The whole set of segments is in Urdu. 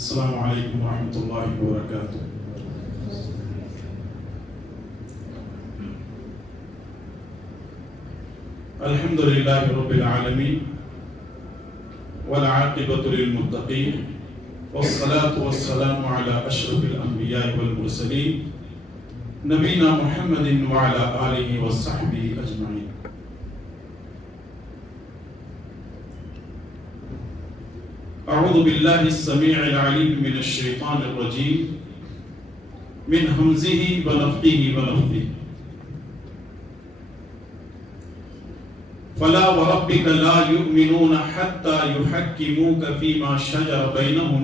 السلام علیکم ورحمۃ اللہ وبرکاتہ۔ الحمد للہ رب العالمین والعاقبۃ للمتقین والصلاة والسلام علی اشرف الانبیاء والمرسلین نبینا محمد وعلی آلہ وصحبہ اجمعین۔ اعوذ باللہ السمیع العلیم من الشیطان الرجیم من ہمزہ ونفخہ ونفثہ۔ فلا وربک لا یؤمنون حتی یحکموک فیما شجر بینہم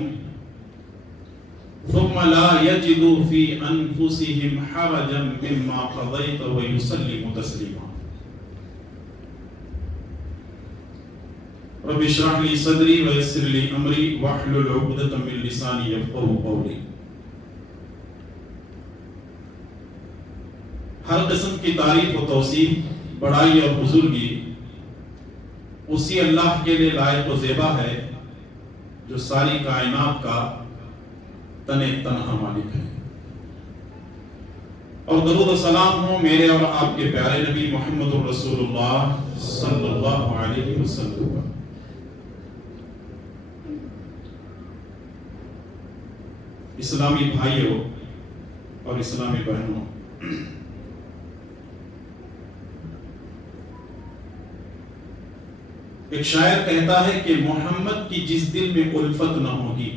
ثم لا یجدوا فی انفسہم حرجا مما قضیت ویسلموا تسلیما۔ رب اشرح لی صدری ویسر لی امری واحلل عقدۃ من لسانی یفقہوا قولی۔ ہر قسم کی تعریف و توصیف، بڑائی اور بزرگی اسی اللہ کے لیے لائق و زیبا ہے جو ساری کائنات کا تنہا مالک ہے، اور درود و سلام ہو میرے اور آپ کے پیارے نبی محمد رسول اللہ صلی اللہ علیہ وسلم پر۔ اسلامی بھائیوں اور اسلامی بہنوں، ایک شاعر کہتا ہے کہ محمد کی جس دل میں الفت نہ ہوگی،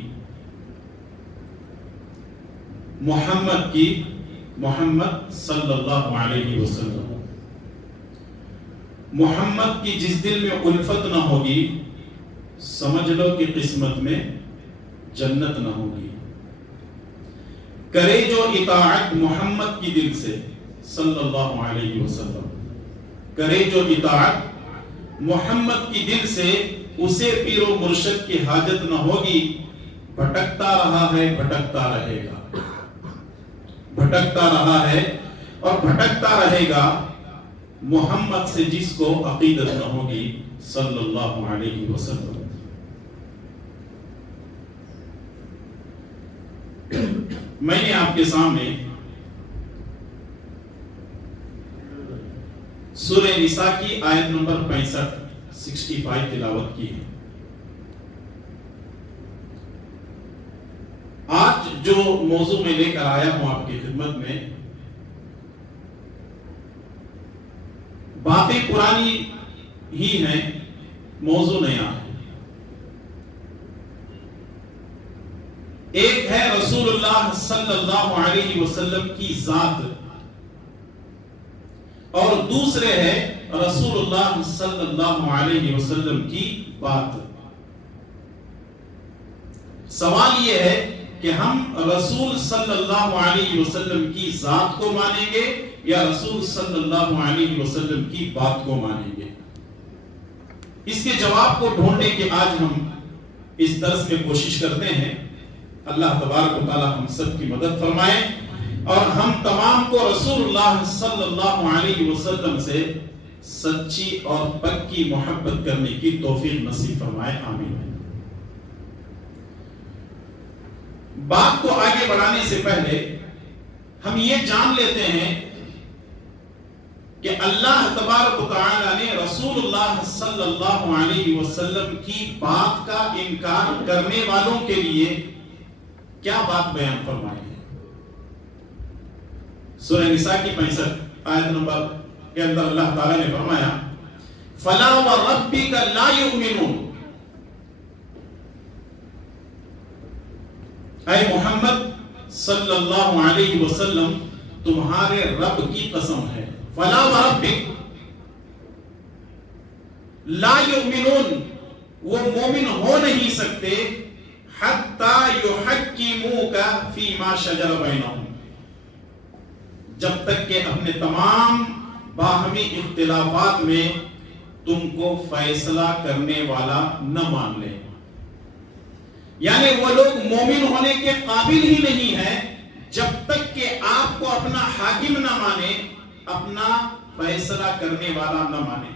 محمد صلی اللہ علیہ وسلم، محمد کی جس دل میں الفت نہ ہوگی، سمجھ لو کہ قسمت میں جنت نہ ہوگی۔ کرے جو اطاعت محمد کی دل سے صلی اللہ علیہ وسلم، کرے جو اطاعت محمد کی دل سے، اسے پیر و مرشد کی حاجت نہ ہوگی۔ بھٹکتا رہا ہے بھٹکتا رہے گا، بھٹکتا رہا ہے اور بھٹکتا رہے گا محمد سے جس کو عقیدت نہ ہوگی صلی اللہ علیہ وسلم۔ میں نے آپ کے سامنے سورہ نساء کی آیت نمبر 65 تلاوت کی ہے۔ آج جو موضوع میں لے کر آیا ہوں آپ کی خدمت میں، باتیں پرانی ہی ہیں، موضوع نیا ہے۔ ایک ہے رسول اللہ صلی اللہ علیہ وسلم کی ذات، اور دوسرے ہے رسول اللہ صلی اللہ علیہ وسلم کی بات۔ سوال یہ ہے کہ ہم رسول صلی اللہ علیہ وسلم کی ذات کو مانیں گے یا رسول صلی اللہ علیہ وسلم کی بات کو مانیں گے؟ اس کے جواب کو ڈھونڈنے کی آج ہم اس درس میں کوشش کرتے ہیں۔ اللہ تبارک و تعالی ہم سب کی مدد فرمائے اور ہم تمام کو رسول اللہ صلی اللہ علیہ وسلم سے سچی اور پکی محبت کرنے کی توفیق نصیب فرمائے، آمین۔ بات کو آگے بڑھانے سے پہلے ہم یہ جان لیتے ہیں کہ اللہ تبارک و تعالی نے رسول اللہ صلی اللہ علیہ وسلم کی بات کا انکار کرنے والوں کے لیے کیا بات بیان فرمائی ہے۔ سورہ نساء کی 65 آیت نمبر کے اندر اللہ تعالیٰ نے فرمایا فَلَا وَرَبِّكَ لَا يُؤْمِنُونَ، اے محمد صلی اللہ علیہ وسلم تمہارے رب کی قسم ہے، فَلَا وَرَبِّكَ لَا يُؤْمِنُونَ، وہ مومن ہو نہیں سکتے حَتَّى يُحَكِّمُوكَ فِي مَا شَجَرَ بَيْنَهُمْ، جب تک کہ اپنے تمام باہمی اختلافات میں تم کو فیصلہ کرنے والا نہ مان لے۔ یعنی وہ لوگ مومن ہونے کے قابل ہی نہیں ہیں جب تک کہ آپ کو اپنا حاکم نہ مانے، اپنا فیصلہ کرنے والا نہ مانے۔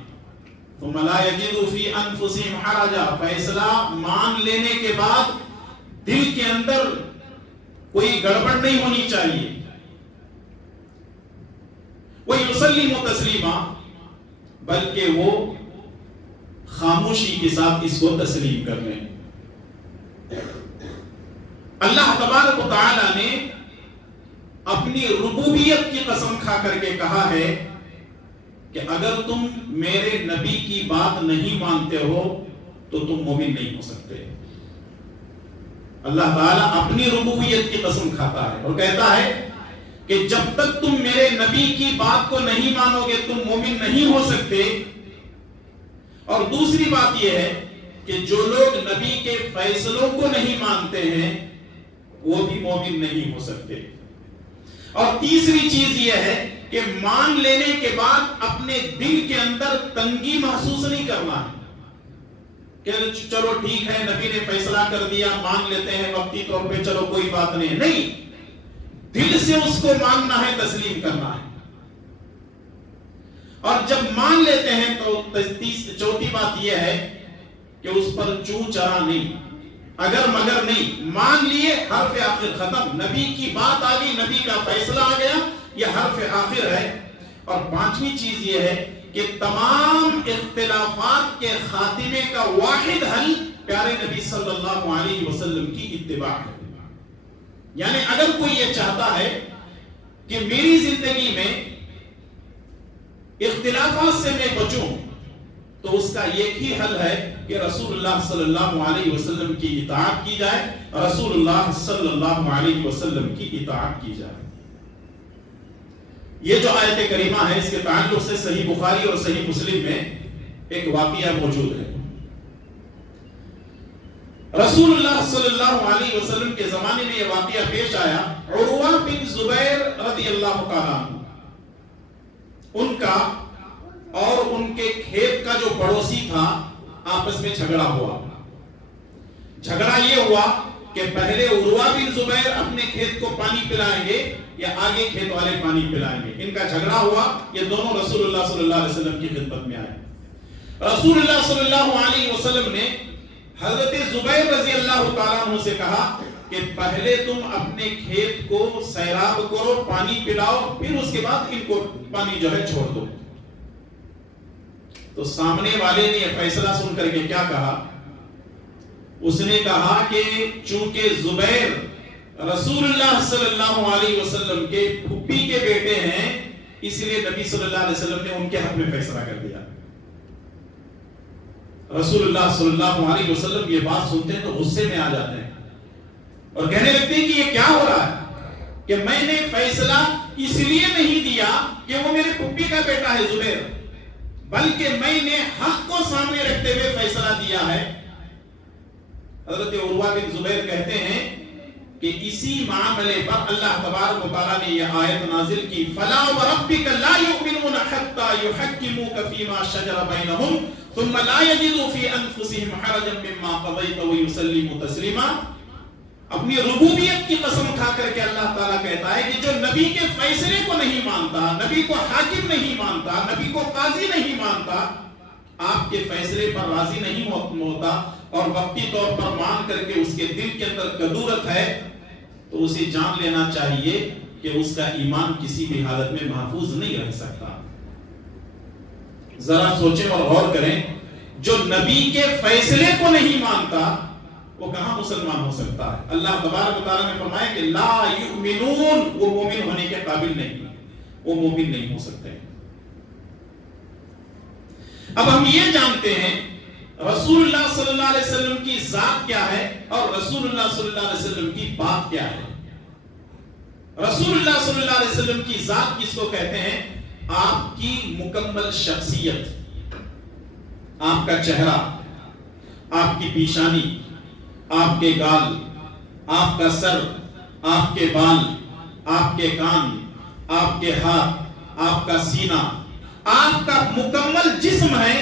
ثم لا يجدوا في انفسهم حرجا، فیصلہ مان لینے کے بعد دل کے اندر کوئی گڑبڑ نہیں ہونی چاہیے. وَيُسَلِّمُ تَسْلِيمًا، بلکہ وہ خاموشی کے ساتھ اس کو تسلیم کر لیں. اللہ تبارک و تعالی نے اپنی ربوبیت کی قسم کھا کر کے کہا ہے کہ اگر تم میرے نبی کی بات نہیں مانتے ہو تو تم مومن نہیں ہو سکتے. اللہ تعالیٰ اپنی ربوبیت کی قسم کھاتا ہے اور کہتا ہے کہ جب تک تم میرے نبی کی بات کو نہیں مانو گے تم مومن نہیں ہو سکتے. اور دوسری بات یہ ہے کہ جو لوگ نبی کے فیصلوں کو نہیں مانتے ہیں وہ بھی مومن نہیں ہو سکتے. اور تیسری چیز یہ ہے کہ مان لینے کے بعد اپنے دل کے اندر تنگی محسوس نہیں کرنا ہے کہ چلو ٹھیک ہے نبی نے فیصلہ کر دیا مان لیتے ہیں وقتی طور پہ چلو کوئی بات نہیں. نہیں، دل سے اس کو ماننا ہے، تسلیم کرنا ہے. اور جب مان لیتے ہیں تو چوتھی بات یہ ہے کہ اس پر چوں چرا نہیں، اگر مگر نہیں. مان لیے، حرف آخر ختم، نبی کی بات آ گئی، نبی کا فیصلہ آ گیا، یہ حرف آخر ہے. اور پانچویں چیز یہ ہے کہ تمام اختلافات کے خاتمے کا واحد حل پیارے نبی صلی اللہ علیہ وسلم کی اتباع ہے. یعنی اگر کوئی یہ چاہتا ہے کہ میری زندگی میں اختلافات سے میں بچوں تو اس کا ایک ہی حل ہے کہ رسول اللہ صلی اللہ علیہ وسلم کی اطاعت کی جائے، رسول اللہ صلی اللہ علیہ وسلم کی اطاعت کی جائے. یہ جو آیت کریمہ ہے اس کے تعلق سے صحیح بخاری اور صحیح مسلم میں ایک واقعہ موجود ہے. رسول اللہ صلی اللہ علیہ وسلم کے زمانے میں یہ واقعہ پیش آیا. عروہ بن زبیر رضی اللہ تعالیٰ عنہ، ان کا اور ان کے کھیت کا جو پڑوسی تھا آپس میں جھگڑا ہوا. جھگڑا یہ ہوا کہ پہلے عروہ بن زبیر اپنے کھیت کو پانی پلائیں گے یا آگے کھیت والے پانی پلائیں گے. ان کا جھگڑا ہوا، یہ دونوں رسول اللہ صلی اللہ علیہ وسلم کی خدمت میں آئے. رسول اللہ صلی اللہ علیہ وسلم نے حضرت زبیر رضی اللہ تعالیٰ عنہ سے کہا کہ پہلے تم اپنے کھیت کو سیراب کرو، پانی پلاؤ، پھر اس کے بعد ان کو پانی جو ہے چھوڑ دو. تو سامنے والے نے یہ فیصلہ سن کر کے کیا کہا؟ اس نے کہا کہ چونکہ زبیر رسول اللہ صلی اللہ علیہ وسلم کے پھپھی کے بیٹے ہیں اس لیے نبی صلی اللہ علیہ وسلم نے ان کے حق میں فیصلہ کر دیا. رسول اللہ صلی اللہ علیہ وسلم یہ بات سنتے ہیں تو غصے میں آ جاتے ہیں اور کہنے لگتے ہیں کہ یہ کیا ہو رہا ہے کہ میں نے فیصلہ اس لیے نہیں دیا کہ وہ میرے پھپھی کا بیٹا ہے زبیر، بلکہ میں نے حق کو سامنے رکھتے ہوئے فیصلہ دیا ہے. حضرت عروہ بن زبیر کہتے ہیں کہ اسی معاملے پر اللہ تبارک و تعالیٰ نے یہ آیت نازل کی فَلَا وَرَبِّكَ لَا يُؤْمِنُونَ حَتَّى يُحَكِّمُوكَ فِي مَا شَجَرَ بَيْنَهُمْ ثُمَّ لَا يَجِدُوا فِي أَنفُسِهِمْ حَرَجًا مِّمَّا قَضَيْتَ وَيُسَلِّمُوا تَسْلِيمًا. اپنی ربوبیت کی قسم کھا کر کے اللہ تعالیٰ کہتا ہے کہ جو نبی کے فیصلے کو نہیں مانتا، نبی کو حاکم نہیں مانتا، نبی کو قاضی نہیں مانتا، آپ کے فیصلے پر راضی نہیں ہوتا اور وقتی طور پر مان کر کے اس کے دل کے اندر کدورت ہے تو اسے جان لینا چاہیے کہ اس کا ایمان کسی بھی حالت میں محفوظ نہیں رہ سکتا. ذرا سوچیں اور غور کریں، جو نبی کے فیصلے کو نہیں مانتا وہ کہاں مسلمان ہو سکتا ہے؟ اللہ تبارک و تعالیٰ نے فرمایا کہ لا یؤمنون، وہ مومن ہونے کے قابل نہیں، وہ مومن نہیں ہو سکتے. اب ہم یہ جانتے ہیں رسول اللہ صلی اللہ علیہ وسلم کی ذات کیا ہے اور رسول اللہ صلی اللہ علیہ وسلم کی بات کیا ہے. رسول اللہ صلی اللہ علیہ وسلم کی ذات کس کو کہتے ہیں؟ آپ کی مکمل شخصیت، آپ کا چہرہ، آپ کی پیشانی، آپ کے گال، آپ کا سر، آپ کے بال، آپ کے کان، آپ کے ہاتھ، آپ کا سینہ، آپ کا مکمل جسم ہے.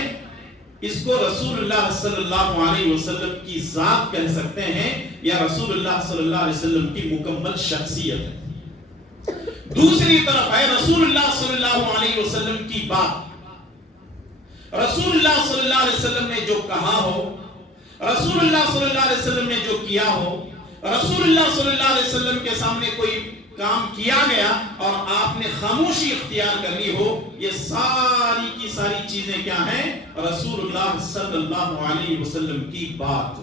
اس کو رسول اللہ صلی اللہ علیہ وسلم کی ذات کہہ سکتے ہیں یا رسول اللہ صلی اللہ علیہ وسلم کی مکمل شخصیت ہے. دوسری طرف ہے رسول اللہ صلی اللہ علیہ وسلم کی بات. رسول اللہ صلی اللہ علیہ وسلم نے جو کہا ہو، رسول اللہ صلی اللہ علیہ وسلم نے جو کیا ہو، رسول اللہ صلی اللہ علیہ وسلم کے سامنے کوئی کام کیا گیا اور آپ نے خاموشی اختیار کر لی ہو، یہ ساری کی ساری چیزیں کیا ہیں؟ رسول اللہ صلی اللہ علیہ وسلم کی بات۔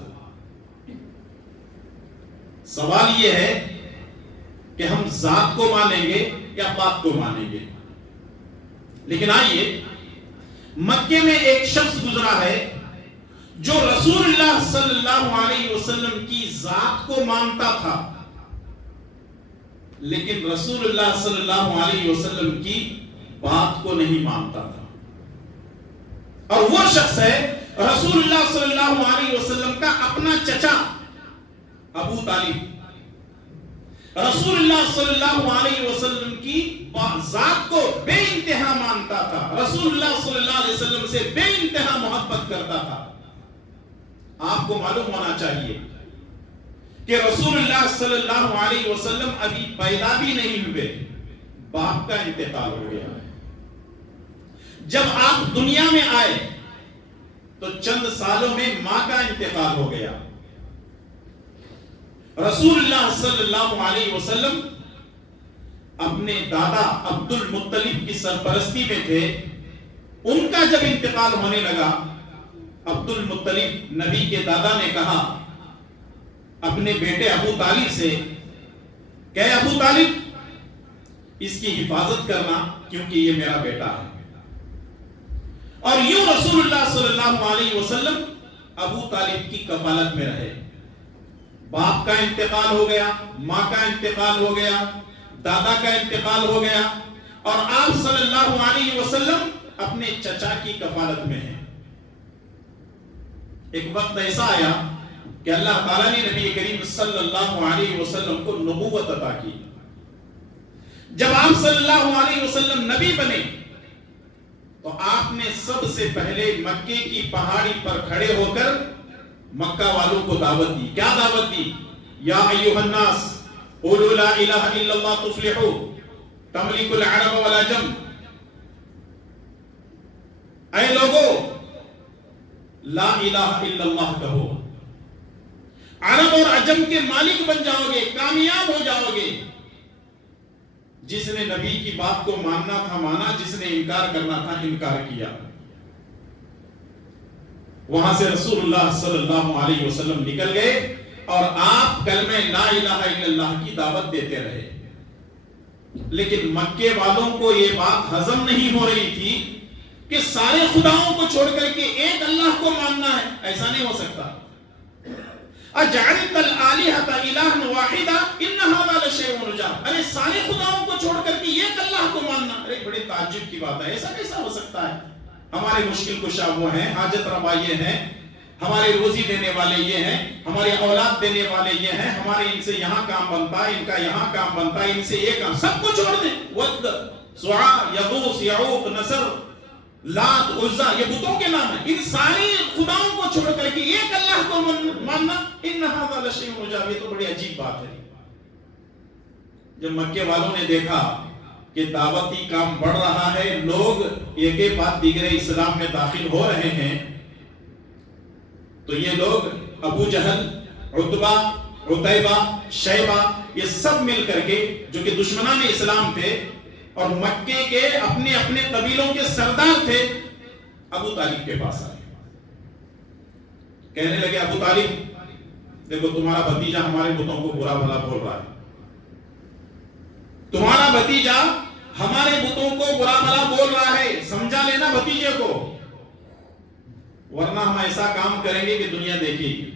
سوال یہ ہے کہ ہم ذات کو مانیں گے یا بات کو مانیں گے؟ لیکن آئیے، مکے میں ایک شخص گزرا ہے جو رسول اللہ صلی اللہ علیہ وسلم کی ذات کو مانتا تھا، لیکن رسول اللہ صلی اللہ علیہ وسلم کی بات کو نہیں مانتا تھا۔ اور وہ شخص ہے رسول اللہ صلی اللہ علیہ وسلم کا اپنا چچا ابو طالب۔ رسول اللہ صلی اللہ علیہ وسلم کی ذات کو بے انتہا مانتا تھا، رسول اللہ صلی اللہ علیہ وسلم سے بے انتہا محبت کرتا تھا۔ آپ کو معلوم ہونا چاہیے کہ رسول اللہ صلی اللہ علیہ وسلم ابھی پیدا بھی نہیں ہوئے، باپ کا انتقال ہو گیا۔ جب آپ دنیا میں آئے تو چند سالوں میں ماں کا انتقال ہو گیا۔ رسول اللہ صلی اللہ علیہ وسلم اپنے دادا عبد المطلب کی سرپرستی میں تھے۔ ان کا جب انتقال ہونے لگا، عبد المطلب نبی کے دادا نے کہا اپنے بیٹے ابو طالب سے کہ ابو طالب اس کی حفاظت کرنا، کیونکہ یہ میرا بیٹا ہے۔ اور یوں رسول اللہ صلی اللہ علیہ وسلم ابو طالب کی کفالت میں رہے۔ باپ کا انتقال ہو گیا، ماں کا انتقال ہو گیا، دادا کا انتقال ہو گیا، اور آپ صلی اللہ علیہ وسلم اپنے چچا کی کفالت میں ہیں۔ ایک وقت ایسا آیا کہ اللہ تعالیٰ نے نبی کریم صلی اللہ علیہ وسلم کو نبوت عطا کی۔ جب آپ صلی اللہ علیہ وسلم نبی بنے تو آپ نے سب سے پہلے مکے کی پہاڑی پر کھڑے ہو کر مکہ والوں کو دعوت دی۔ کیا دعوت دی؟ یا ایھا الناس قولوا لا الہ الا اللہ تفلحوا تملک العرب والعجم۔ اے لوگو، لا الہ الا اللہ کہو، عرب اور عجم کے مالک بن جاؤ گے، کامیاب ہو جاؤ گے۔ جس نے نبی کی بات کو ماننا تھا مانا، جس نے انکار کرنا تھا انکار کیا۔ وہاں سے رسول اللہ صلی اللہ علیہ وسلم نکل گئے اور آپ کلمہ لا الہ الا اللہ کی دعوت دیتے رہے۔ لیکن مکے والوں کو یہ بات ہضم نہیں ہو رہی تھی کہ سارے خداؤں کو چھوڑ کر کے ایک اللہ کو ماننا ہے، ایسا نہیں ہو سکتا۔ اجعلت الالہۃ الہا واحدا ان ھذا لشیء عجاب۔ ارے سارے خداؤں کو چھوڑ کر کے ایک اللہ کو ماننا، ارے بڑے تعجب کی بات ہے، ایسا کیسا ہو سکتا ہے؟ ہمارے مشکل کشا وہ ہیں، حاجت روا یہ ہیں، ہمارے روزی دینے والے یہ ہیں، ہمارے اولاد دینے والے یہ ہیں، ہمارے ان سے یہاں کام بنتا ہے، ان کا یہاں کام بنتا ہے، ان سے یہ کام، سب کو چھوڑ دیں۔ ود، سواع، یغوث، یعوق، نصر، لات، عزا، یہ بتوں کے نام ہیں۔ ان سارے خداؤں کو چھوڑ کر کے ایک اللہ کو ماننا، ان ھذا لشیء عجاب، یہ تو بڑی عجیب بات ہے۔ جب مکے والوں نے دیکھا کہ دعوتی کام بڑھ رہا ہے، لوگ ایک ایک بعد دیگرے اسلام میں داخل ہو رہے ہیں، تو یہ لوگ ابو جہل، عتبہ، عتیبہ، شیبہ، یہ سب مل کر کے جو کہ دشمنان اسلام تھے اور مکے کے اپنے اپنے قبیلوں کے سردار تھے، ابو طالب کے پاس آئے۔ کہنے لگے ابو طالب دیکھو، تمہارا بھتیجا ہمارے بتوں کو برا بھلا بول رہا ہے، تمہارا بھتیجا ہمارے بتوں کو برا بھلا بول رہا ہے، سمجھا لینا بھتیجے کو، ورنہ ہم ایسا کام کریں گے کہ دنیا دیکھے گی۔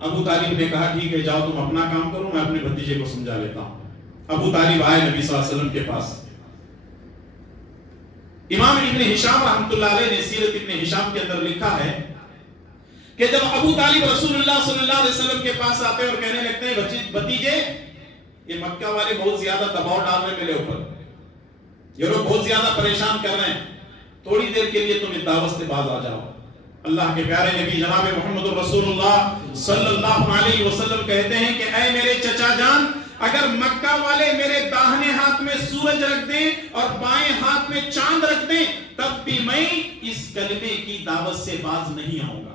ابو طالب نے کہا ٹھیک ہے، جاؤ تم اپنا کام کرو، میں اپنے بھتیجے کو سمجھا لیتا ہوں۔ ابو طالب آئے نبی صلی اللہ علیہ وسلم کے پاس۔ امام ابن ہشام رحمۃ اللہ علیہ نے سیرت ابن ہشام کے اندر لکھا ہے کہ جب ابو طالب رسول اللہ صلی اللہ علیہ وسلم کے پاس آتے ہیں اور کہنے لگتے ہیں بھتیجے، یہ مکہ والے بہت زیادہ دباؤ ڈال رہے ہیں میرے اوپر، یہ لوگ بہت زیادہ پریشان کر رہے ہیں، تھوڑی دیر کے لیے تم اس دعوت سے باز آ جاؤ۔ اللہ کے پیارے نبی جناب محمد رسول اللہ صلی اللہ علیہ وسلم کہتے ہیں کہ اے میرے چچا جان، اگر مکہ والے میرے داہنے ہاتھ میں سورج رکھ دیں اور بائیں ہاتھ میں چاند رکھ دیں، تب بھی میں اس کلمے کی دعوت سے باز نہیں آؤں گا۔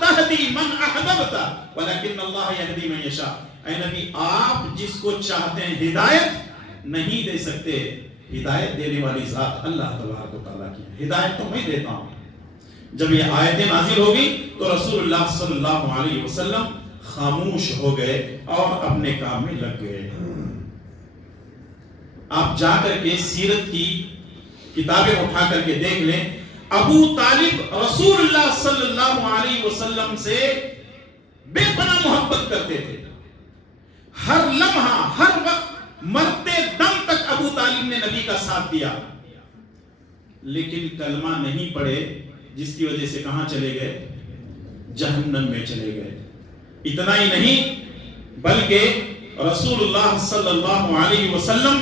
تهدی من احببت ولکن اللہ یہدی من یشاء. اے نبی آپ جس کو چاہتے ہیں ہدایت نہیں دے سکتے، ہدایت دینے والی ذات اللہ تبارک و تعالیٰ کی ہے، ہدایت تو میں دیتا ہوں. جب یہ آیتیں نازل ہوگی تو رسول اللہ صلی اللہ علیہ وسلم خاموش ہو گئے اور اپنے کام میں لگ گئے. آپ جا کر کے سیرت کی کتابیں اٹھا کر کے دیکھ لیں، ابو طالب رسول اللہ صلی اللہ علیہ وسلم سے بے پناہ محبت کرتے تھے. ہر لمحہ ہر وقت مرتے دم تک ابو طالب نے نبی کا ساتھ دیا، لیکن کلمہ نہیں پڑھے، جس کی وجہ سے کہاں چلے گئے؟ جہنم میں چلے گئے. اتنا ہی نہیں بلکہ رسول اللہ صلی اللہ علیہ وسلم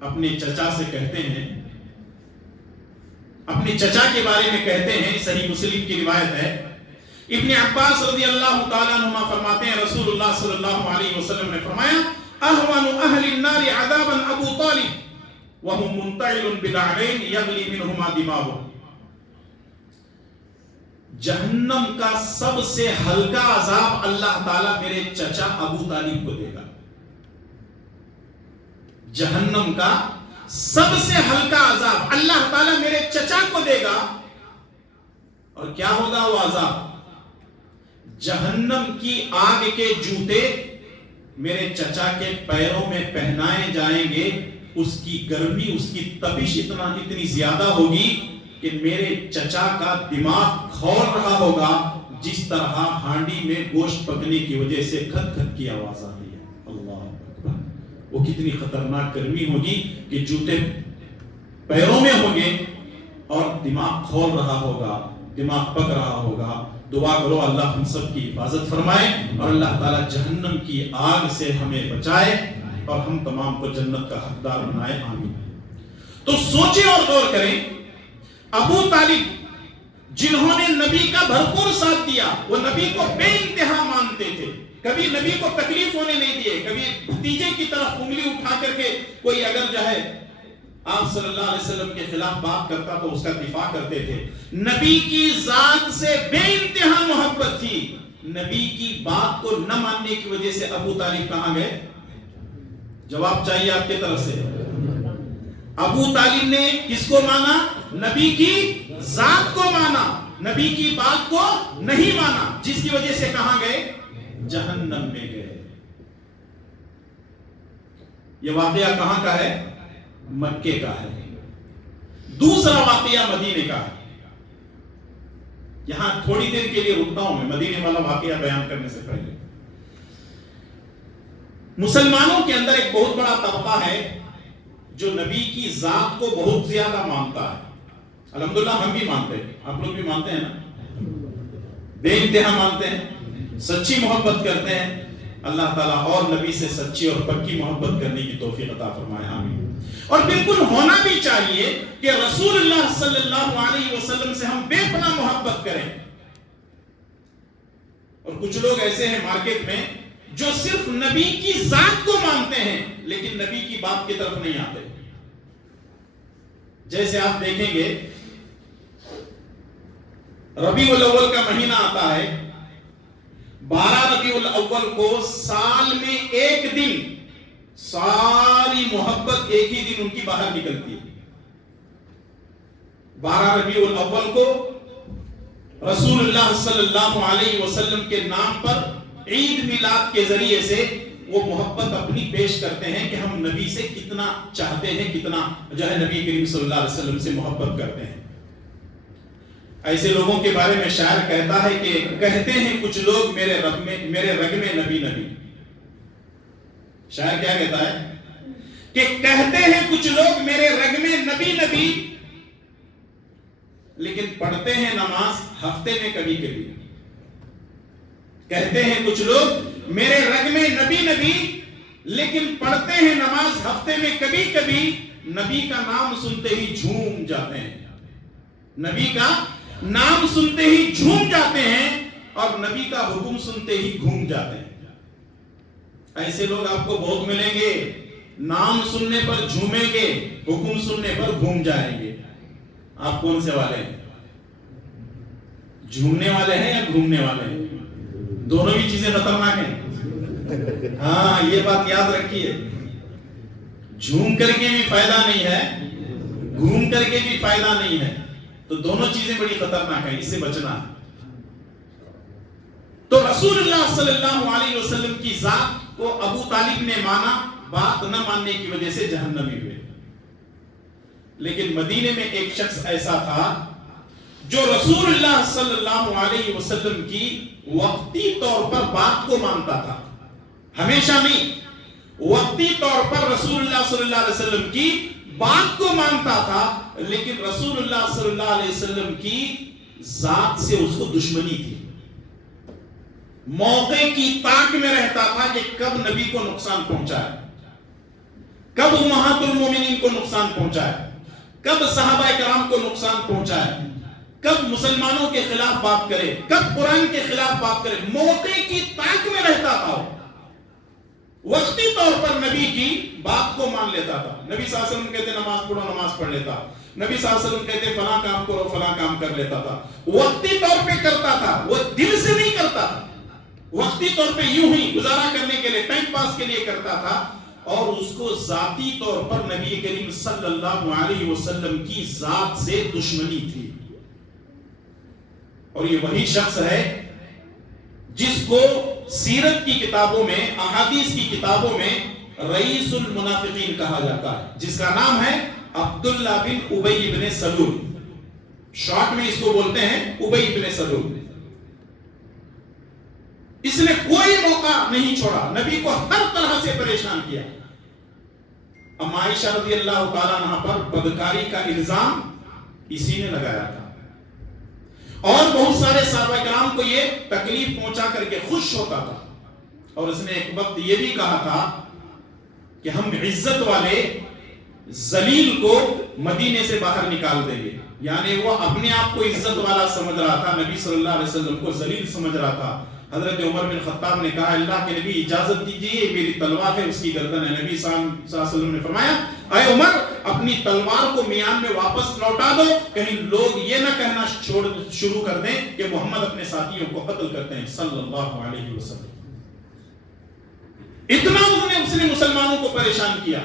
اپنے چچا سے کہتے ہیں، اپنے چچا کے بارے میں کہتے ہیں، صحیح مسلم کی روایت ہے، ابن عباس رضی اللہ تعالیٰ عنہما فرماتے ہیں رسول اللہ صلی اللہ علیہ وسلم نے فرمایا اہون اہل النار عذابا ابو طالب وهم منتعل بلعین یغلی منہما دماغ. جہنم کا سب سے ہلکا عذاب اللہ تعالیٰ میرے چچا ابو طالب کو دے گا. جہنم کا سب سے ہلکا عذاب اللہ تعالیٰ میرے چچا کو دے گا. اور کیا ہوگا وہ عذاب؟ جہنم کی آگ کے جوتے میرے چچا کے پیروں میں پہنائے جائیں گے. اس کی گرمی، اس کی تپش اتنی زیادہ ہوگی کہ میرے چچا کا دماغ کھول رہا ہوگا، جس طرح ہانڈی میں گوشت پکنے کی وجہ سے کھٹ کھٹ کی آواز آ رہی ہے. اللہ اکبر. وہ کتنی خطرناک گرمی ہوگی کہ جوتے پیروں میں ہوں گے اور دماغ کھول رہا ہوگا، دماغ پک رہا ہوگا. دعا کرو اللہ ہم سب کی حفاظت فرمائے اور اللہ تعالیٰ جہنم کی آگ سے ہمیں بچائے اور ہم تمام کو جنت کا حقدار بنائے. آمین. تو سوچیں اور غور کریں، ابو طالب جنہوں نے نبی کا بھرپور ساتھ دیا، وہ نبی کو بے انتہا مانتے تھے، کبھی نبی کو تکلیف ہونے نہیں دیے. کبھی بھتیجے کی طرف انگلی اٹھا کر کے کوئی اگر جو ہے آپ صلی اللہ علیہ وسلم کے خلاف بات کرتا تو اس کا دفاع کرتے تھے. نبی کی ذات سے بے انتہا محبت تھی. نبی کی بات کو نہ ماننے کی وجہ سے ابو طالب کہاں گئے؟ جواب چاہیے آپ کی طرف سے. ابو طالب نے کس کو مانا؟ نبی کی ذات کو مانا، نبی کی بات کو نہیں مانا، جس کی وجہ سے کہاں گئے؟ جہنم میں گئے. یہ واقعہ کہاں کا ہے؟ مکے کا ہے. دوسرا واقعہ مدینے کا ہے. یہاں تھوڑی دیر کے لیے رکتا ہوں میں مدینے والا واقعہ بیان کرنے سے پہلے. مسلمانوں کے اندر ایک بہت بڑا طبقہ ہے جو نبی کی ذات کو بہت زیادہ مانتا ہے. الحمدللہ ہم بھی مانتے ہیں، آپ لوگ بھی مانتے ہیں نا، بے انتہا مانتے ہیں، سچی محبت کرتے ہیں. اللہ تعالیٰ اور نبی سے سچی اور پکی محبت کرنے کی توفیق عطا فرمائے. آمین. اور بالکل ہونا بھی چاہیے کہ رسول اللہ صلی اللہ علیہ وسلم سے ہم بے پناہ محبت کریں. اور کچھ لوگ ایسے ہیں مارکیٹ میں جو صرف نبی کی ذات کو مانتے ہیں لیکن نبی کی بات کی طرف نہیں آتے. جیسے آپ دیکھیں گے ربیع الاول کا مہینہ آتا ہے، 12 ربیع الاول کو سال میں ایک دن ساری محبت ایک ہی دن ان کی باہر نکلتی ہے. 12 ربیع الاول کو رسول اللہ صلی اللہ علیہ وسلم کے نام پر عید میلاد کے ذریعے سے وہ محبت اپنی پیش کرتے ہیں کہ ہم نبی سے کتنا چاہتے ہیں، کتنا جو ہے نبی کریم صلی اللہ علیہ وسلم سے محبت کرتے ہیں. ایسے لوگوں کے بارے میں شاعر کہتا ہے کہ کہتے ہیں کچھ لوگ میرے رگ میں نبی نبی. شاعر کیا کہتا ہے کہ کہتے ہیں کچھ لوگ میرے رگ میں نبی نبی، لیکن پڑھتے ہیں نماز ہفتے میں کبھی کبھی. کہتے ہیں کچھ لوگ میرے رگ میں نبی نبی، لیکن پڑھتے ہیں نماز ہفتے میں کبھی کبھی. نبی کا نام سنتے ہی جھوم جاتے ہیں، نبی کا نام سنتے ہی جھوم جاتے ہیں اور نبی کا حکم سنتے ہی گھوم جاتے ہیں. ایسے لوگ آپ کو بہت ملیں گے، نام سننے پر جھومیں گے، حکم سننے پر گھوم جائیں گے. آپ کون سے والے ہیں؟ جھومنے والے ہیں یا گھومنے والے ہیں؟ دونوں بھی چیزیں خطرناک ہیں. ہاں یہ بات یاد رکھیے, جھوم کر کے بھی فائدہ نہیں ہے, گھوم کر کے بھی فائدہ نہیں ہے, تو دونوں چیزیں بڑی خطرناک ہیں, اس سے بچنا ہے. تو رسول اللہ صلی اللہ علیہ وسلم کی ذات کو ابو طالب نے مانا, بات نہ ماننے کی وجہ سے جہنمی ہوئے. لیکن مدینے میں ایک شخص ایسا تھا جو رسول اللہ صلی اللہ علیہ وسلم کی وقتی طور پر بات کو مانتا تھا, ہمیشہ نہیں, وقتی طور پر رسول اللہ صلی اللہ علیہ وسلم کی بات کو مانتا تھا, لیکن رسول اللہ صلی اللہ علیہ وسلم کی ذات سے اس کو دشمنی تھی. موقع کی تاک میں رہتا تھا کہ کب نبی کو نقصان پہنچائے, کب امہات المومنین کو نقصان پہنچائے, کب صحابہ کرام کو نقصان پہنچائے, کب مسلمانوں کے خلاف بات کرے, کب قرآن کے خلاف بات کرے. موقع کی تاک میں رہتا تھا, وقتی طور پر نبی کی بات کو مان لیتا تھا. نبی صلی اللہ علیہ وسلم کہتے نماز پڑھو, نماز پڑھ لیتا. نبی صلی اللہ علیہ وسلم کہتے فلاں کام کرو, فلاں کام کر لیتا تھا. وقتی طور پہ کرتا تھا, وہ دل سے نہیں کرتا تھا, وقتی طور پہ یوں ہی گزارا کرنے کے لیے, ٹائم پاس کے لیے کرتا تھا. اور اس کو ذاتی طور پر نبی کریم صلی اللہ علیہ وسلم کی ذات سے دشمنی تھی. اور یہ وہی شخص ہے جس کو سیرت کی کتابوں میں, احادیث کی کتابوں میں رئیس المنافقین کہا جاتا ہے, جس کا نام ہے عبداللہ بن ابی بن سلول. شارٹ میں اس کو بولتے ہیں ابی بن سلول. اس نے کوئی موقع نہیں چھوڑا, نبی کو ہر طرح سے پریشان کیا. ام عائشہ رضی اللہ تعالیٰ عنہ پر بدکاری کا الزام اسی نے لگایا تھا, اور بہت سارے صحابہ کرام کو یہ تکلیف پہنچا کر کے خوش ہوتا تھا. اور اس نے ایک وقت یہ بھی کہا تھا کہ ہم عزت والے ذلیل کو مدینے سے باہر نکال دیں گے. یعنی وہ اپنے آپ کو عزت والا سمجھ رہا تھا, نبی صلی اللہ علیہ وسلم کو ذلیل سمجھ رہا تھا. حضرت عمر بن خطاب نے کہا اللہ کے نبی اجازت دیجیے, میری تلوار ہے, اس کی گردن ہے. نبی صلی اللہ علیہ وسلم نے فرمایا اے عمر, اپنی تلوار کو میان میں واپس لوٹا دو, کہیں لوگ یہ نہ کہنا شروع کر دیں کہ محمد اپنے ساتھیوں کو قتل کرتے ہیں صلی اللہ علیہ وسلم. اتنا اس نے مسلمانوں کو پریشان کیا.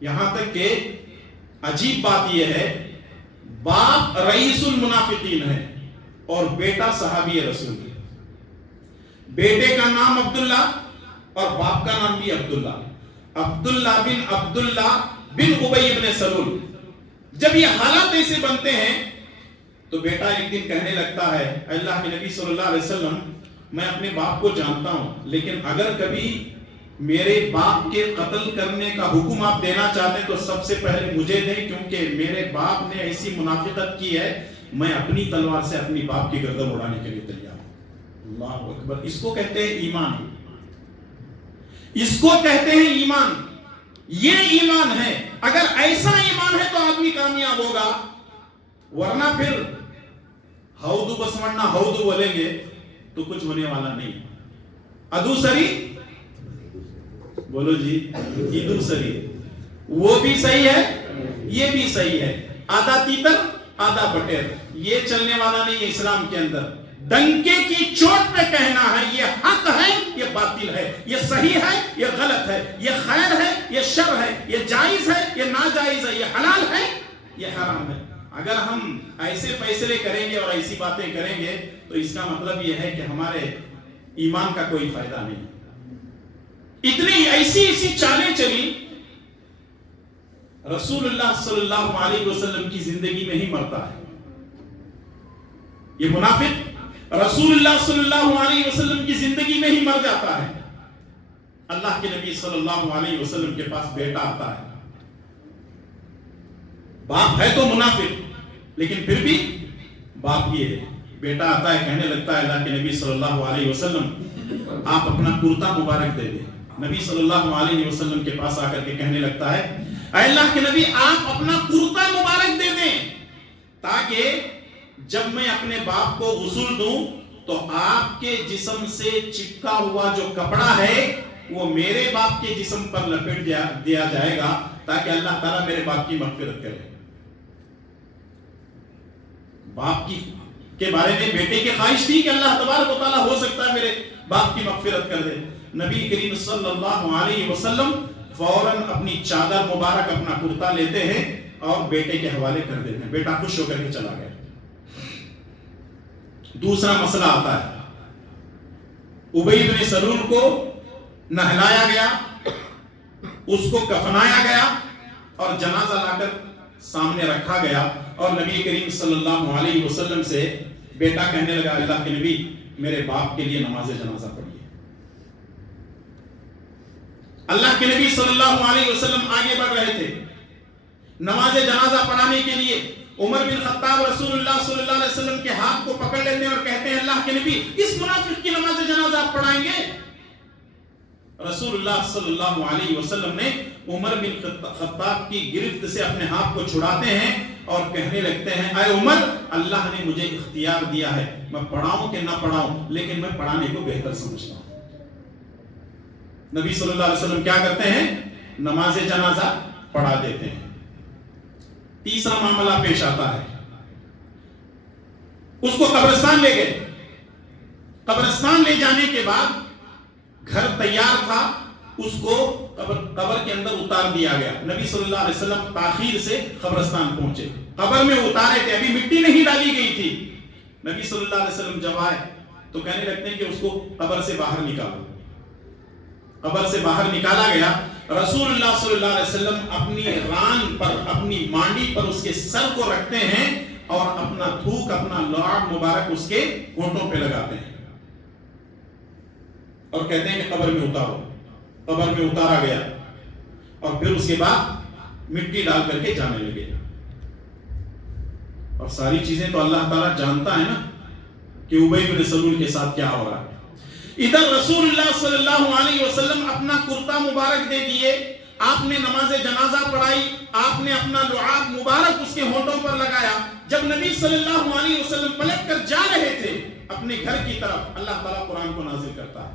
یہاں تک کہ عجیب بات یہ ہے, باپ رئیس المنافقین ہے اور بیٹا صحابی رسول ہے. بیٹے کا نام عبداللہ اور باپ کا نام بھی عبداللہ, عبداللہ بن ابی بن سلول. جب یہ حالات ایسے بنتے ہیں تو بیٹا ایک دن کہنے لگتا ہے اللہ کے نبی صلی اللہ علیہ وسلم, میں اپنے باپ کو جانتا ہوں, لیکن اگر کبھی میرے باپ کے قتل کرنے کا حکم آپ دینا چاہتے ہیں تو سب سے پہلے مجھے دیں, کیونکہ میرے باپ نے ایسی منافقت کی ہے, میں اپنی تلوار سے اپنی باپ کی گردن اڑانے کے لیے تیار ہوں. اللہ اکبر. اس کو کہتے ہیں ایمان, اس کو کہتے ہیں ایمان. یہ ایمان ہے. اگر ایسا ایمان ہے تو آدمی کامیاب ہوگا, ورنہ پھر ہودو بسمنا ہودو بولیں گے تو کچھ ہونے والا نہیں. ادو سری بولو جی, ادو سری, وہ بھی صحیح ہے, یہ بھی صحیح ہے. آدھا تیتر آدھا بٹیر, یہ چلنے والا نہیں ہے اسلام کے اندر. ڈنکے کی چوٹ پہ کہنا ہے یہ حق ہے, یہ باطل ہے, یہ صحیح ہے, یہ غلط ہے, یہ خیر ہے, یہ شر ہے, یہ جائز ہے, یہ ناجائز ہے, یہ حلال ہے, یہ حرام ہے. اگر ہم ایسے فیصلے کریں گے اور ایسی باتیں کریں گے تو اس کا مطلب یہ ہے کہ ہمارے ایمان کا کوئی فائدہ نہیں. اتنی ایسی چالیں چلی, رسول اللہ صلی اللہ علیہ وسلم کی زندگی میں ہی مرتا ہے. یہ منافق رسول اللہ صلی اللہ علیہ وسلم کی زندگی میں ہی مر جاتا ہے. اللہ کے نبی صلی اللہ علیہ وسلم کے پاس بیٹا آتا ہے. باپ ہے تو منافق, لیکن پھر بھی باپ یہ ہے. بیٹا آتا ہے, کہنے لگتا ہے اللہ کے نبی صلی اللہ علیہ وسلم آپ اپنا کرتا مبارک دے دیں. نبی صلی اللہ علیہ وسلم کے پاس آ کر کے کہنے لگتا ہے اے اللہ کے نبی آپ اپنا کرتا مبارک دے دیں, تاکہ جب میں اپنے باپ کو غسل دوں تو آپ کے جسم سے چپکا ہوا جو کپڑا ہے وہ میرے باپ کے جسم پر لپیٹ دیا جائے گا, تاکہ اللہ تعالیٰ میرے باپ کی مغفرت کرے. باپ کی کے بارے میں بیٹے کی خواہش تھی کہ اللہ تبارک و تعالیٰ ہو سکتا ہے میرے باپ کی مغفرت کر دے. نبی کریم صلی اللہ علیہ وسلم فوراً اپنی چادر مبارک اپنا کرتا لیتے ہیں اور بیٹے کے حوالے کر دیتے ہیں. بیٹا خوش ہو کر کے چلا گیا. دوسرا مسئلہ آتا ہے, ابی بن سلول کو نہلایا گیا, اس کو کفنایا گیا اور جنازہ لا کر سامنے رکھا گیا, اور نبی کریم صلی اللہ علیہ وسلم سے بیٹا کہنے لگا اللہ کے نبی میرے باپ کے لیے نماز جنازہ پڑھیے. اللہ کے نبی صلی اللہ علیہ وسلم آگے بڑھ رہے تھے نماز جنازہ پڑھانے کے لیے. عمر بن خطاب رسول اللہ صلی اللہ علیہ وسلم کے ہاتھ کو پکڑ لیتے ہیں اور کہتے ہیں اللہ کے نبی اس منافق کی نماز جنازہ آپ پڑھائیں گے؟ رسول اللہ صلی اللہ علیہ وسلم نے عمر بن خطاب کی گرفت سے اپنے ہاتھ کو چھڑاتے ہیں اور کہنے لگتے ہیں اے عمر, اللہ نے مجھے اختیار دیا ہے میں پڑھاؤں کہ نہ پڑھاؤں, لیکن میں پڑھانے کو بہتر سمجھتا ہوں. نبی صلی اللہ علیہ وسلم کیا کرتے ہیں؟ نماز جنازہ پڑھا دیتے ہیں. تیسرا معاملہ پیش آتا ہے, اس کو قبرستان لے گئے. قبرستان لے جانے کے بعد گھر تیار تھا, اس کو قبر کے اندر اتار دیا گیا. نبی صلی اللہ علیہ وسلم تاخیر سے قبرستان پہنچے, قبر میں اتارے تھے, ابھی مٹی نہیں ڈالی گئی تھی. نبی صلی اللہ علیہ وسلم جب آئے تو کہنے لگتے ہیں کہ اس کو قبر سے باہر نکالو. قبر سے باہر نکالا گیا. رسول اللہ صلی اللہ علیہ وسلم اپنی ران پر, اپنی مانڈی پر اس کے سر کو رکھتے ہیں اور اپنا تھوک, اپنا لعاب مبارک اس کے ہونٹوں پہ لگاتے ہیں اور کہتے ہیں کہ قبر میں اتارو. قبر میں اتارا گیا اور پھر اس کے بعد مٹی ڈال کر کے جانے لگے. اور ساری چیزیں تو اللہ تعالیٰ جانتا ہے نا کہ ابی بن سلول کے ساتھ کیا ہو رہا ہے. ادھر رسول اللہ صلی اللہ علیہ وسلم اپنا کرتا مبارک دے دیے, آپ نے نماز جنازہ پڑھائی, آپ نے اپنا لعاب مبارک اس کے ہونٹوں پر لگایا. جب نبی صلی اللہ علیہ وسلم پلٹ کر جا رہے تھے اپنے گھر کی طرف, اللہ تعالیٰ قرآن کو نازل کرتا ہے.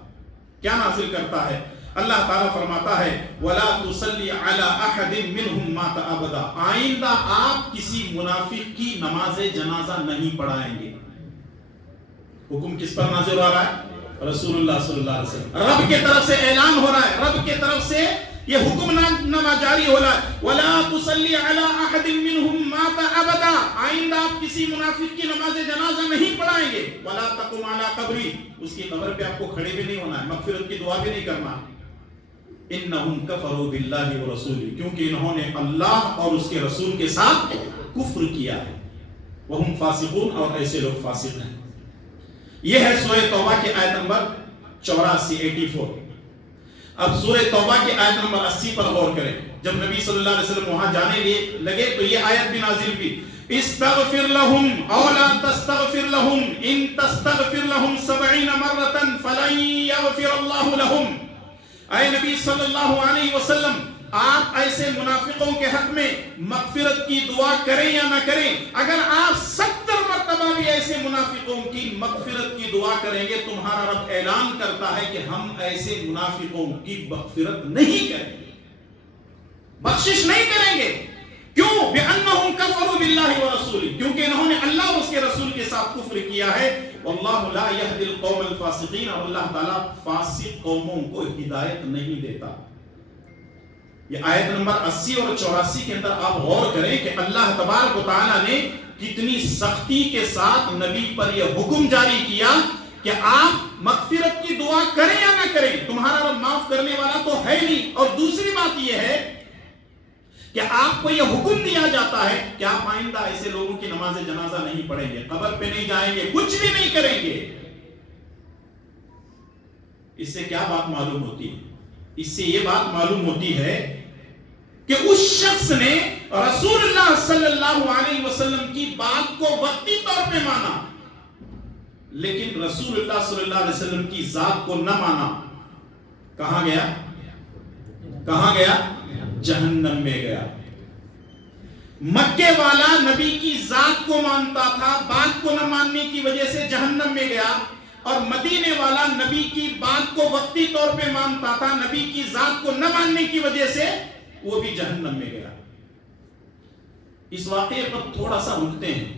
کیا نازل کرتا ہے؟ اللہ تعالیٰ فرماتا ہے وَلَا تُصَلِّ عَلَىٰ أَحَدٍ مِّنْهُمْ مَاتَ أَبَدًا, آئندہ آپ کسی منافق کی نماز جنازہ نہیں پڑھائیں گے. حکم کس پر نازل ہو رہا ہے؟ رسول اللہ صلی اللہ علیہ وسلم. رب کے طرف سے اعلان ہو رہا ہے, رب کے طرف سے یہ حکم نامہ جاری ہو رہا ہے وَلَا تُصَلِّ عَلَىٰ أَحَدٍ مِّنْهُمْ مَاتَ أَبَدًا, آئندہ آپ کسی منافق کی نماز جنازہ نہیں پڑھائیں گے. وَلَا تَقُمْ عَلَىٰ قَبْرِي, اس کی قبر پہ آپ کو کھڑے بھی نہیں ہونا ہے, مغفرت کی دعا بھی نہیں کرنا. إِنَّهُمْ كَفَرُوا بِاللَّهِ وَرَسُولِهِ, کیونکہ انہوں نے اللہ اور اس کے رسول کے ساتھ کفر کیا ہے. وَهُمْ فَاسِقُونَ, اور ایسے لوگ فاسق ہیں. یہ ہے سورہ توبہ کی آیت نمبر 84 84. اب سورہ توبہ کی آیت نمبر 80 پر غور کریں. جب نبی صلی اللہ علیہ وسلم وہاں جانے لگے تو یہ آیت بھی نازل ہوئی, استغفر لهم او لا تستغفر لهم ان تستغفر لهم 70 مرة فلن يغفر الله لهم. اے نبی صلی اللہ علیہ وسلم, آپ ایسے منافقوں کے حق میں مغفرت کی دعا کریں یا نہ کریں, اگر آپ 70 مرتبہ بھی ایسے منافقوں کی مغفرت کی دعا کریں گے, تمہارا رب اعلان کرتا ہے کہ ہم ایسے منافقوں کی مغفرت نہیں کریں گے, بخشش نہیں کریں گے. کیوں؟ بِأَنَّهُمْ كَفَرُوا بِاللَّهِ وَرَسُولِهِ, کیونکہ انہوں نے اللہ اور اس کے رسول کے ساتھ کفر کیا ہے. وَاللَّهُ لَا يَهْدِي الْقَوْمَ الْفَاسِقِينَ, اور اللہ تعالیٰ فاسق قوموں کو ہدایت نہیں دیتا. یہ آیت نمبر 80 اور 84 کے اندر آپ غور کریں کہ اللہ تبارک و تعالیٰ نے کتنی سختی کے ساتھ نبی پر یہ حکم جاری کیا کہ آپ مغفرت کی دعا کریں یا نہ کریں, تمہارا رب معاف کرنے والا تو ہے نہیں. اور دوسری بات یہ ہے کہ آپ کو یہ حکم دیا جاتا ہے کہ آپ آئندہ ایسے لوگوں کی نماز جنازہ نہیں پڑھیں گے, قبر پہ نہیں جائیں گے, کچھ بھی نہیں کریں گے. اس سے کیا بات معلوم ہوتی ہے؟ اس سے یہ بات معلوم ہوتی ہے کہ اس شخص نے رسول اللہ صلی اللہ علیہ وسلم کی بات کو وقتی طور پہ مانا, لیکن رسول اللہ صلی اللہ علیہ وسلم کی ذات کو نہ مانا. کہاں گیا؟ کہاں گیا؟ جہنم میں گیا. مکے والا نبی کی ذات کو مانتا تھا, بات کو نہ ماننے کی وجہ سے جہنم میں گیا, اور مدینے والا نبی کی بات کو وقتی طور پہ مانتا تھا, نبی کی ذات کو نہ ماننے کی وجہ سے وہ بھی جہنم میں گیا. اس واقعے پر تھوڑا سا رکتے ہیں,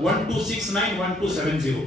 1269, 1270।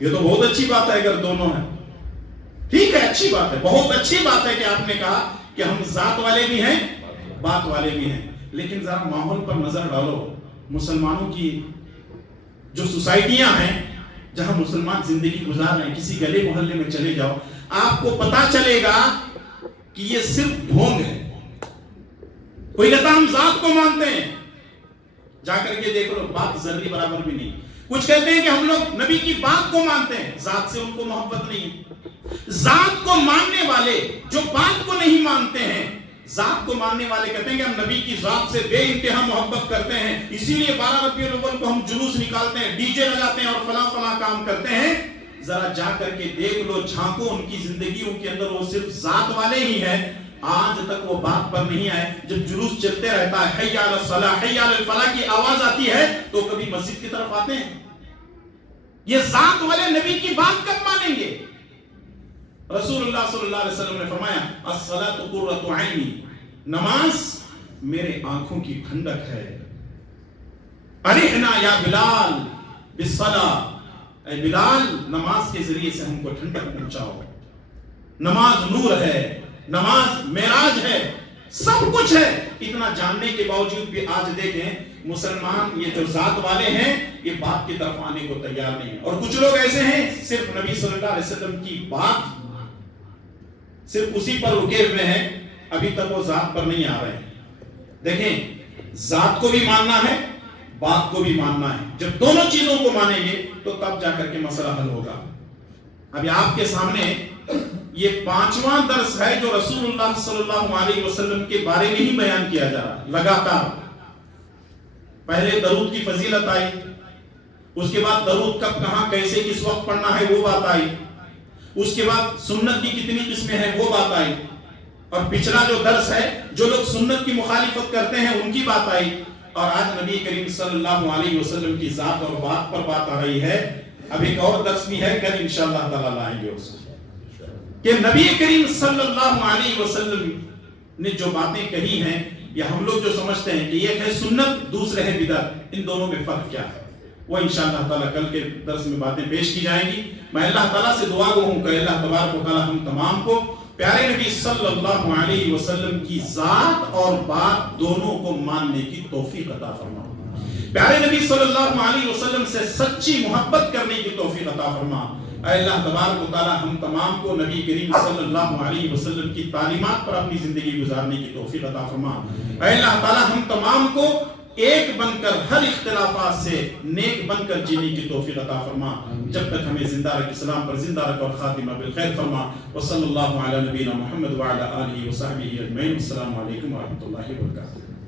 یہ تو بہت اچھی بات ہے اگر دونوں ہیں، ٹھیک ہے، اچھی بات ہے، بہت اچھی بات ہے کہ آپ نے کہا کہ ہم ذات والے بھی ہیں بات والے بھی ہیں، لیکن ذرا ماحول پر نظر ڈالو، مسلمانوں کی جو سوسائٹیاں ہیں جہاں مسلمان زندگی گزار رہے ہیں، کسی گلے محلے میں چلے جاؤ، آپ کو پتا چلے گا کہ یہ صرف ڈھونگ ہے۔ کوئی کہتا ہم ذات کو مانتے ہیں، جا کر کے دیکھ لو بات ذرے برابر بھی نہیں۔ کچھ کہتے ہیں کہ ہم لوگ نبی کی بات کو مانتے ہیں، ذات سے ان کو محبت نہیں ہے۔ ذات کو ماننے والے جو بات کو نہیں مانتے ہیں، ذات کو ماننے والے کہتے ہیں کہ ہم نبی کی ذات سے بے انتہا محبت کرتے ہیں، اسی لیے 12 ربیع الاول کو ہم جلوس نکالتے ہیں، ڈی جے لگاتے ہیں اور فلاں فلاں کام کرتے ہیں۔ ذرا جا کر کے دیکھ لو، جھانکو ان کی زندگیوں کے اندر، وہ صرف ذات والے ہی ہیں، آج تک وہ بات پر نہیں آئے۔ جب جلوس چلتے رہتا ہے، حی علی الصلاۃ حی علی الفلاح کی آواز آتی ہے تو کبھی مسجد کی طرف آتے ہیں؟ یہ ذات والے نبی کی بات کب مانیں گے؟ رسول اللہ صلی اللہ علیہ وسلم نے فرمایا الصلاۃ قرۃ عینی، نماز میرے آنکھوں کی ٹھنڈک ہے۔ ارحنا یا بلال بالصلاۃ، اے بلال نماز کے ذریعے سے ہم کو ٹھنڈک پہنچاؤ۔ نماز نور ہے، نماز معراج ہے، سب کچھ ہے۔ اتنا جاننے کے باوجود بھی آج دیکھیں مسلمان یہ جو ذات والے ہیں یہ بات کی طرف آنے کو تیار نہیں ہیں، اور کچھ لوگ ایسے ہیں صرف نبی صلی اللہ علیہ وسلم کی بات صرف اسی پر رکے ہوئے ہیں، ابھی تک وہ ذات پر نہیں آ رہے ہیں۔ دیکھیں ذات کو بھی ماننا ہے، بات کو بھی ماننا ہے، جب دونوں چیزوں کو مانیں گے تو تب جا کر کے مسئلہ حل ہوگا۔ ابھی آپ کے سامنے یہ 5واں درس ہے جو رسول اللہ صلی اللہ علیہ وسلم کے بارے میں ہی بیان کیا جا رہا ہے لگاتار۔ پہلے درود کی فضیلت آئی، اس کے بعد درود کب کہاں کیسے کس وقت پڑھنا ہے وہ بات آئی، اس کے بعد سنت کی کتنی قسمیں ہیں وہ بات آئی، اور پچھلا جو درس ہے جو لوگ سنت کی مخالفت کرتے ہیں ان کی بات آئی، اور آج نبی کریم صلی اللہ علیہ وسلم کی ذات اور بات پر بات آ رہی ہے۔ اب ایک اور درس بھی ہے، کل انشاءاللہ تعالی لائیں گے اس کہ نبی کریم صلی اللہ علیہ وسلم نے جو باتیں کہی ہیں، یا ہم لوگ جو سمجھتے ہیں کہ ایک ہے سنت دوسرے ہے بدعت، ان دونوں میں فرق کیا ہے، وہ انشاءاللہ تعالی کل کے درس میں باتیں پیش کی جائیں گی۔ میں اللہ تعالیٰ سے دعا گو ہوں کہ اللہ تبارک و تعالیٰ ہم تمام کو پیارے نبی صلی اللہ علیہ وسلم کی ذات اور بات دونوں کو ماننے کی توفیق عطا فرما، پیارے نبی صلی اللہ علیہ وسلم سے سچی محبت کرنے کی توفیق عطا فرما۔ اے اللہ تبارک و تعالی ہم تمام کو نبی کریم صلی اللہ علیہ وسلم کی تعلیمات پر اپنی زندگی گزارنے کی توفیق عطا فرما۔ اے اللہ تعالی ہم تمام کو ایک بن کر ہر اختلافات سے نیک بن کر جینے کی توفیق عطا فرما، جب تک ہمیں زندہ رکھ، اسلام پر زندہ رکھ، اور خاتمہ بالخیر فرما۔ وصلی اللہ علی نبینا محمد وعلی آلہ وصحبہ اجمعین۔ السلام علیکم ورحمۃ اللہ وبرکاتہ۔